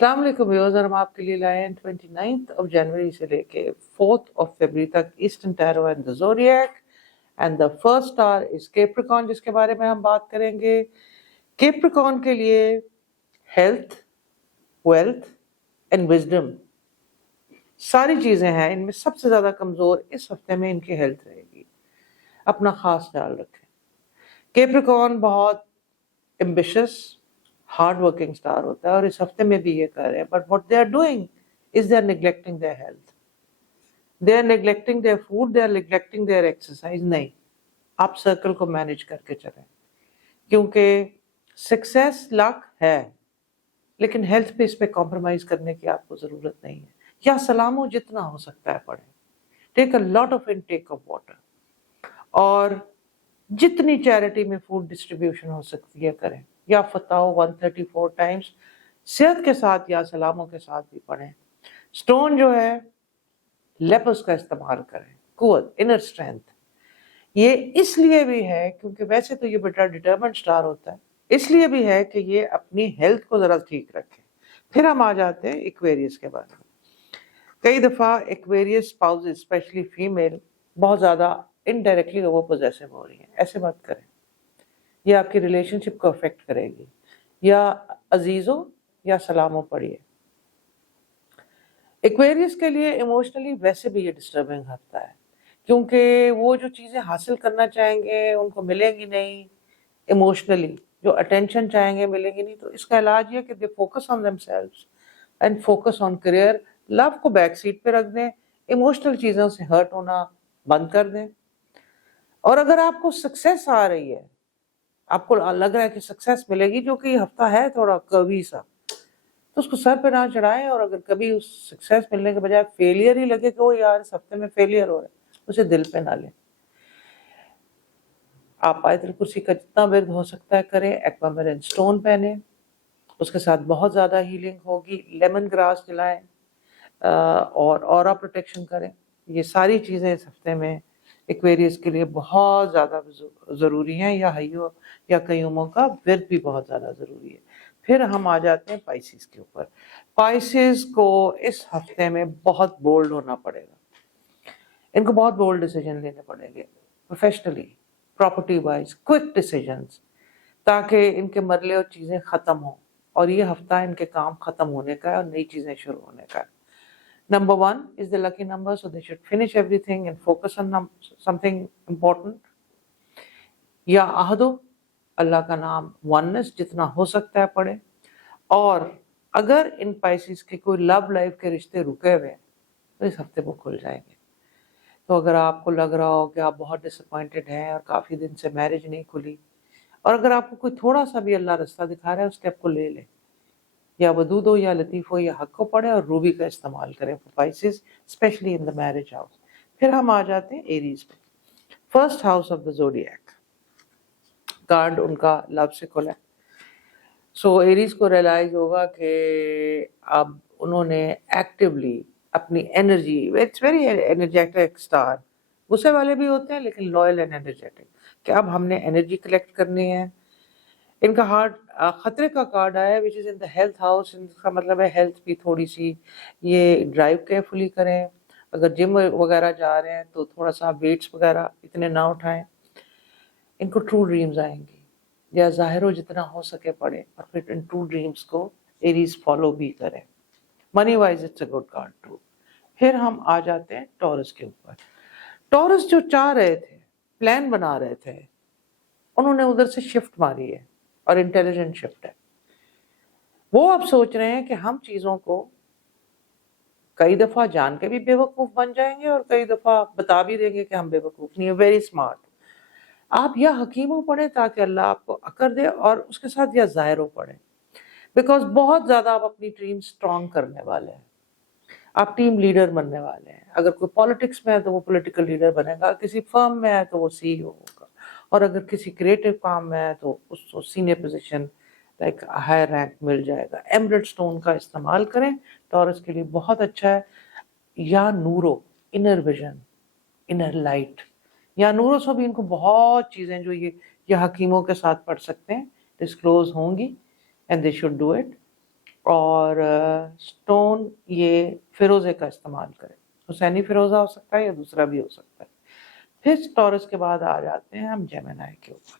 السلام علیکم ویورز، اور ہم آپ کے لیے لائے ہیں 29 جنوری سے لے کے 4 فیبرری تک eastern tarot and the zodiac and the first star is Capricorn, جس کے بارے میں ہم بات کریں گے۔ کیپریکارن کے لیے ہیلتھ، ویلتھ اینڈ وزڈم ساری چیزیں ہیں، ان میں سب سے زیادہ کمزور اس ہفتے میں ان کی ہیلتھ رہے گی۔ اپنا خاص خیال رکھیں۔ کیپریکارن بہت ایمبیشس، ہارڈ ورکنگ سٹار ہوتا ہے، اور اس ہفتے میں بھی یہ کر رہے ہیں، but what they are doing is they are neglecting their health, they are neglecting their food, they are neglecting their exercise. نہیں، آپ سرکل کو مینج کر کے چلیں، کیونکہ سکسیس لک ہے لیکن ہیلتھ پہ اس پہ کمپرومائز کرنے کی آپ کو ضرورت نہیں ہے۔ یا سلاموں جتنا ہو سکتا ہے پڑھیں، take a lot of intake of water, اور جتنی چیریٹی میں فوڈ ڈسٹریبیوشن ہو سکتی ہے کریں، یا فتح 134 ٹائمز صحت کے ساتھ یا سلاموں کے ساتھ بھی پڑھیں۔ سٹون جو ہے لیپس کا استعمال کریں، قوت، انر اسٹرینتھ۔ یہ اس لیے بھی ہے کیونکہ ویسے تو یہ بیٹا ڈٹرمنٹ سٹار ہوتا ہے، اس لیے بھی ہے کہ یہ اپنی ہیلتھ کو ذرا ٹھیک رکھے۔ پھر ہم آ جاتے ہیں ایکویریس کے بارے میں۔ کئی دفعہ ایکویریس اسپاؤز اسپیشلی فیمیل بہت زیادہ انڈائریکٹلی وہ پوزیسو ہو رہی ہیں، ایسے مت کریں، یہ آپ کی ریلیشن شپ کو افیکٹ کرے گی۔ یا عزیزوں یا سلاموں پڑھیے۔ ایکویریس کے لیے ایموشنلی ویسے بھی یہ ڈسٹربنگ ہفتہ ہے، کیونکہ وہ جو چیزیں حاصل کرنا چاہیں گے ان کو ملیں گی نہیں، ایموشنلی جو اٹینشن چاہیں گے ملیں گی نہیں۔ تو اس کا علاج یہ کہ they focus on themselves and focus on career. Love کو بیک سیٹ پہ رکھ دیں، ایموشنل چیزوں سے ہرٹ ہونا بند کر دیں۔ اور اگر آپ کو سکسیس آ رہی ہے، آپ کو لگ رہا ہے کہ سکسیس ملے گی، جو کہ یہ ہفتہ ہے تھوڑا کبھی سا، تو اس کو سر پہ نہ چڑھائیں، اور اگر کبھی اس سکسیس ملنے کے بجائے فیلئر ہی لگے کہ وہ یار اس ہفتے میں فیلئر ہو رہا ہے، اسے دل پہ نہ لیں۔ آپ آیت الکرسی کا جتنا ورد ہو سکتا ہے کریں، ایکوامرین سٹون پہنیں، اس کے ساتھ بہت زیادہ ہیلنگ ہوگی۔ لیمن گراس جلائیں، اور اورا پروٹیکشن کریں۔ یہ ساری چیزیں اس ہفتے میں ایکویریس کے لیے بہت زیادہ ضروری ہیں، یا ہیو یا قیوموں کا ورد بھی بہت زیادہ ضروری ہے۔ پھر ہم آ جاتے ہیں پائسیز کے اوپر۔ پائسیز کو اس ہفتے میں بہت بولڈ ہونا پڑے گا، ان کو بہت بولڈ ڈیسیجن لینے پڑیں گے، professionally, property wise, quick decisions, تاکہ ان کے مرلے اور چیزیں ختم ہوں، اور یہ ہفتہ ان کے کام ختم ہونے کا ہے اور نئی چیزیں شروع ہونے کا ہے۔ Number 1 is the lucky number, so they should finish everything and focus on something important. یا عہدو، اللہ کا نام، ونس جتنا ہو سکتا ہے پڑھے۔ اور اگر ان پائسیز کے کوئی لو لائف کے رشتے رکے ہوئے ہیں تو اس ہفتے وہ کھل جائیں گے۔ تو اگر آپ کو لگ رہا ہو کہ آپ بہت ڈس اپوائنٹڈ ہیں اور کافی دن سے میرج نہیں کھلی، اور اگر آپ کو کوئی تھوڑا سا بھی اللہ رستہ دکھا رہا ہے، اس اسٹیپ کو لے لیں، یا ودود ہو یا لطیف ہو یا حق کو پڑھیں، اور روبی کا استعمال کریں for Pisces specially in the marriage house. پھر ہم آ جاتے ہیں ایریز پہ۔ First house of the zodiac card ان کا لو سے کھلا ہے۔ سو ایریز کو ریئلائز ہوگا کہ اب انہوں نے ایکٹیولی اپنی energy, it's very energetic star, غصے والے بھی ہوتے ہیں لیکن لوئل اینڈ انرجیٹک، کہ اب ہم نے انرجی کلیکٹ کرنی ہے۔ ان کا ہارٹ خطرے کا کارڈ آیا ہے، وچ از ان دا ہیلتھ ہاؤس، ان کا مطلب ہے ہیلتھ بھی تھوڑی سی، یہ ڈرائیو کیئرفلی کریں، اگر جم وغیرہ جا رہے ہیں تو تھوڑا سا ویٹس وغیرہ اتنے نہ اٹھائیں۔ ان کو ٹرو ڈریمز آئیں گی، یا ظاہر ہو جتنا ہو سکے پڑھیں، اور پھر ان ٹرو ڈریمز کو ایریز فالو بھی کریں۔ Money wise it's a good card too. پھر ہم آ جاتے ہیں ٹورس کے اوپر۔ ٹورس جو چاہ رہے تھے، پلان بنا رہے تھے، انہوں نے ادھر سے شفٹ ماری ہے، اور انٹیلیجنٹ شفٹ ہے۔ وہ اب سوچ رہے ہیں کہ ہم چیزوں کو کئی دفعہ جان کے بھی بے وقوف بن جائیں گے، اور کئی دفعہ بتا بھی دیں گے کہ ہم بے وقوف نہیں ہیں۔ Very smart. آپ یا حکیموں پڑھیں تاکہ اللہ آپ کو عقل دے، اور اس کے ساتھ یا ظاہروں پڑھیں، بیکاز بہت زیادہ آپ اپنی ٹیم سٹرونگ کرنے والے ہیں، آپ ٹیم لیڈر بننے والے ہیں۔ اگر کوئی پالیٹکس میں ہے تو وہ پولیٹیکل لیڈر بنے گا، کسی فرم میں ہے تو وہ سی ای او ہوگا، اور اگر کسی کریٹو کام میں ہے تو اس کو senior position like high rank مل جائے گا۔ ایمرلڈ سٹون کا استعمال کریں، ٹورس کے لیے بہت اچھا ہے۔ یا نورو، انر ویژن، انر لائٹ، یا نورو سے بھی ان کو بہت چیزیں جو یہ حکیموں کے ساتھ پڑھ سکتے ہیں ڈسکلوز ہوں گی، and they should do it. اور اسٹون یہ فیروزے کا استعمال کریں، حسینی فیروزہ ہو سکتا ہے یا دوسرا بھی ہو سکتا ہے۔ پھر ٹورس کے بعد آ جاتے ہیں ہم جیمنائی کے اوپر۔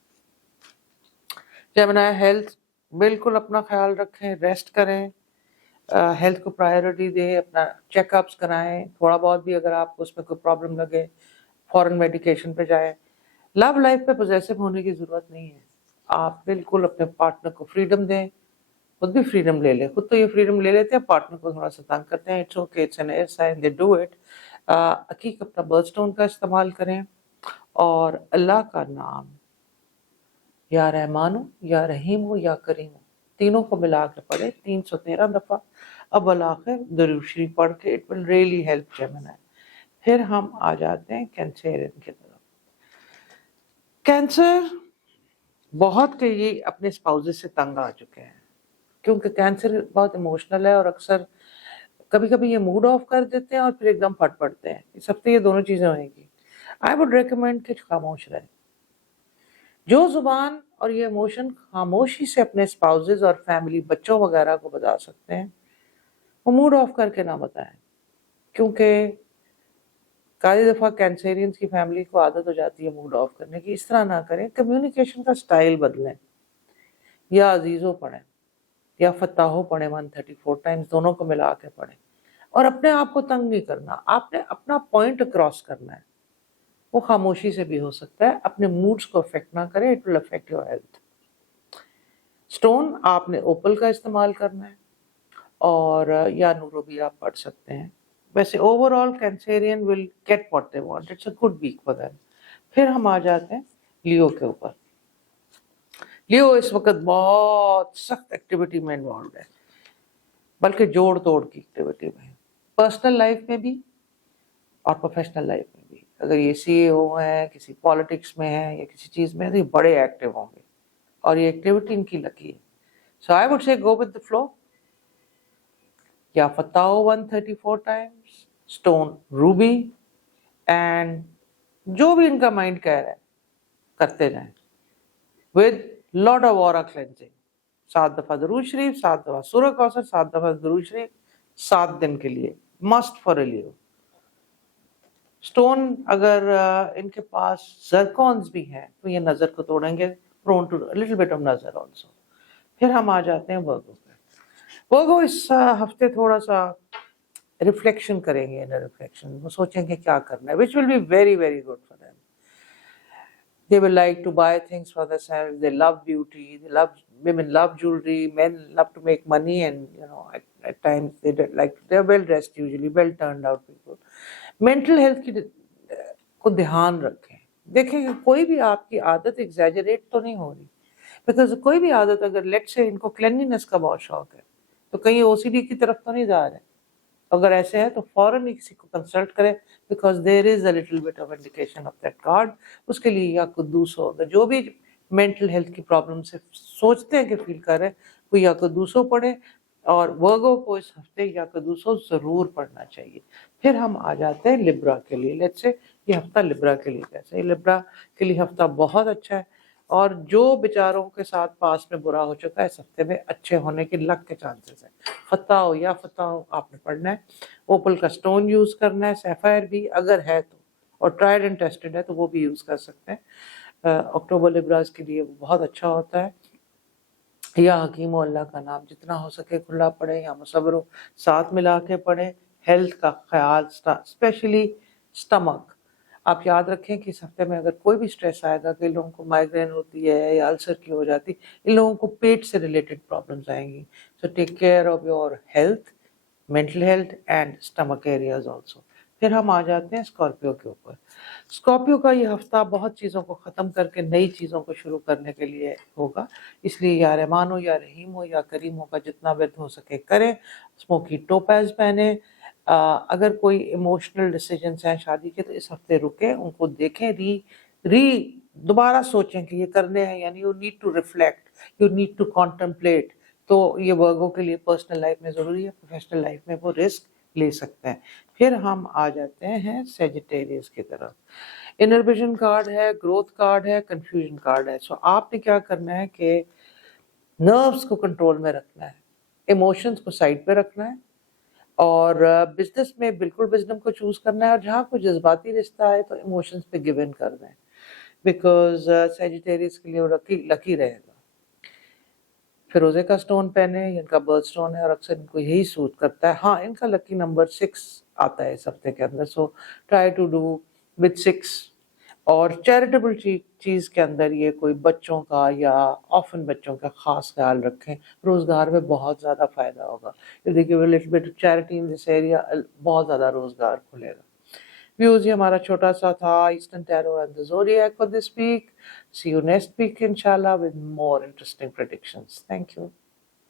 جیمنائی ہیلتھ، بالکل اپنا خیال رکھیں، ریسٹ کریں، ہیلتھ کو پرائیورٹی دیں، اپنا چیک اپس کرائیں، تھوڑا بہت بھی اگر آپ کو اس میں کوئی پرابلم لگے فوراً میڈیکیشن پہ جائیں۔ لو لائف پہ پوزیسو ہونے کی ضرورت نہیں ہے، آپ بالکل اپنے پارٹنر کو فریڈم دیں، خود بھی فریڈم لے لیں، خود تو یہ فریڈم لے لیتے ہیں، پارٹنر کو تھوڑا سا تنگ کرتے ہیں، it's okay, it's an sign, they do it. عقیق اپنا برتھ اسٹون کا استعمال کریں، اور اللہ کا نام یا رحمان ہو یا رحیم ہو یا کریم ہو تینوں کو ملا کے پڑھے 313 دفعہ، اب بالآخر درود شریف پڑھ کے، اٹ ول ریئلی ہیلپ جیمنائی۔ پھر ہم آ جاتے ہیں کینسیرین کی طرف۔ کینسر بہت کے یہ اپنے اسپاؤزز سے تنگ آ چکے ہیں، کیونکہ کینسر بہت ایموشنل ہے، اور اکثر کبھی کبھی یہ موڈ آف کر دیتے ہیں اور پھر ایک دم پھٹ پڑتے ہیں۔ اس ہفتے یہ دونوں چیزیں ہوئیں گی۔ آئی وڈ ریکمینڈ کہ خاموش رہیں۔ جو زبان اور یہ ایموشن خاموشی سے اپنے اسپاؤزز اور فیملی، بچوں وغیرہ کو بتا سکتے ہیں، وہ موڈ آف کر کے نہ بتائیں، کیونکہ کئی دفعہ کینسیرینز کی فیملی کو عادت ہو جاتی ہے موڈ آف کرنے کی۔ اس طرح نہ کریں، کمیونیکیشن کا سٹائل بدلیں، یا عزیزو پڑھیں یا فتحو پڑھیں 134 ٹائمز، دونوں کو ملا کے پڑھیں، اور اپنے آپ کو تنگ نہیں کرنا، آپ نے اپنا پوائنٹ کراس کرنا ہے، وہ خاموشی سے بھی ہو سکتا ہے، اپنے موڈز کو افیکٹ نہ کریں، it will affect your health. Stone آپ نے اوپل کا استعمال کرنا ہے، اور یا نورو بھی آپ پڑھ سکتے ہیں۔ ویسے overall Cancerian will get what they want, it's a good week for them. پھر ہم آ جاتے ہیں لیو کے اوپر۔ لیو اس وقت بہت سخت ایکٹیویٹی میں انوالوڈ ہے، بلکہ جوڑ توڑ کی ایکٹیویٹی میں، پرسنل لائف میں بھی اور پروفیشنل لائف میں بھی۔ اگر یہ سی اے او ہیں، کسی پالیٹکس میں ہیں یا کسی چیز میں، تو یہ بڑے ایکٹیو ہوں گے، اور یہ ایکٹیویٹی ان کی لکی ہے۔ سو I would say go with the flow، یا فتاو 134 ٹائمز، اسٹون روبی، اینڈ جو بھی ان کا مائنڈ کہہ رہا ہے کرتے جائیں، with lot of aura cleansing، 7 دفعہ درود شریف، 7 دفعہ سورہ کوثر، 7 دفعہ درود شریف، 7 دن کے لیے، must for a Leo. Stone اگر ان کے پاس زرکونز بھی ہیں تو یہ نظر کو توڑیں گے، prone to a little bit of نظر also۔ پھر ہم آ جاتے ہیں ورگو پہ۔ ورگو اس ہفتے تھوڑا سا ریفلیکشن کریں گے، انر ریفلیکشن، وہ سوچیں کہ کیا کرنا ہے، which will be very very good for them۔ They will like to buy things for themselves, they love beauty, women love jewelry, men love to make money, and at times they're well dressed, usually well turned out people۔ Mental health کی کو دھیان رکھیں، دیکھیں کہ کوئی بھی آپ کی عادت ایگزیجریٹ تو نہیں ہو رہی، بیکاز کوئی بھی عادت، اگر لیٹ سے ان کو کلینلینس کا بہت شوق ہے تو کہیں او سی ڈی کی طرف تو نہیں جا رہے، اگر ایسے ہے تو فوراً ہی کسی کو کنسلٹ کریں، because there is a little bit of indication of that card. اس کے لیے یا قدوس ہو، اگر جو بھی مینٹل ہیلتھ کی پرابلم سے سوچتے ہیں کہ فیل کر رہے ہیں، وہ یا قدوسو پڑھیں، اور ورگو کو اس ہفتے یا قدوسو ضرور پڑھنا چاہیے۔ پھر ہم آ جاتے ہیں لبرا کے لیے۔ لیٹس سے یہ ہفتہ لبرا کے لیے کیسے ہے؟ لبرا کے لیے ہفتہ بہت اچھا ہے، اور جو بیچاروں کے ساتھ پاس میں برا ہو چکا ہے، اس ہفتے میں اچھے ہونے کے لک کے چانسز ہیں۔ فتح ہو یا فتح ہو آپ نے پڑھنا ہے، اوپل کا سٹون یوز کرنا ہے، سیفائر بھی اگر ہے تو، اور ٹرائڈ اینڈ ٹیسٹڈ ہے تو وہ بھی یوز کر سکتے ہیں۔ اکتوبر لبراز کے لیے وہ بہت اچھا ہوتا ہے۔ یا حکیم و اللہ کا نام جتنا ہو سکے کھلا پڑھیں، یا مصبر و ساتھ ملا کے پڑھیں۔ ہیلتھ کا خیال، اسپیشلی سٹمک، آپ یاد رکھیں کہ اس ہفتے میں اگر کوئی بھی سٹریس آئے گا، کہ ان لوگوں کو مائیگرین ہوتی ہے یا السر کی ہو جاتی، ان لوگوں کو پیٹ سے ریلیٹڈ پرابلمز آئیں گی۔ So take care of your health, mental health and stomach areas also. پھر ہم آ جاتے ہیں اسکارپیو کے اوپر۔ اسکارپیو کا یہ ہفتہ بہت چیزوں کو ختم کر کے نئی چیزوں کو شروع کرنے کے لیے ہوگا، اس لیے یا رحمان ہو یا رحیم ہو یا کریم ہو کا جتنا ورد ہو سکے کریں۔ اسموکی ٹوپیز پہنیں۔ اگر کوئی ایموشنل ڈیسیجنس ہیں شادی کے تو اس ہفتے رکیں، ان کو دیکھیں، دوبارہ سوچیں کہ یہ کرنے ہیں، یعنی you need to reflect, you need to contemplate. تو یہ ورگوں کے لیے پرسنل لائف میں ضروری ہے، پروفیشنل لائف میں وہ رسک لے سکتے ہیں۔ پھر ہم آ جاتے ہیں سیجیٹیریس کی طرف۔ انر ویژن کارڈ ہے، گروتھ کارڈ ہے، کنفیوژن کارڈ ہے۔ سو آپ نے کیا کرنا ہے کہ نروز کو کنٹرول میں رکھنا ہے، ایموشنس کو سائڈ پہ رکھنا ہے اور بزنس میں بالکل وزڈم کو چوز کرنا ہے, اور جہاں کوئی جذباتی رشتہ ہے تو ایموشنس پہ گیو ان کر دیں, بیکاز سیجیٹیریس کے لیے وہ لکی رہے گا. فیروزے کا سٹون پہنے, ان کا برتھ سٹون ہے اور اکثر ان کو یہی سوٹ کرتا ہے. ہاں ان کا لکی نمبر 6 آتا ہے اس ہفتے کے اندر, so try to do with 6. اور چیریٹیبل چیز کے اندر یہ کوئی بچوں کا یا آفن بچوں کا خاص خیال رکھیں, روزگار میں بہت زیادہ فائدہ ہوگا. دیکھیے چیریٹی ان دس ایریا بہت زیادہ روزگار کھلے گا. ویوز یہ ہمارا چھوٹا سا تھا eastern tarot and the zodiac for this week. See you next week انشاءاللہ with more interesting predictions. Thank you.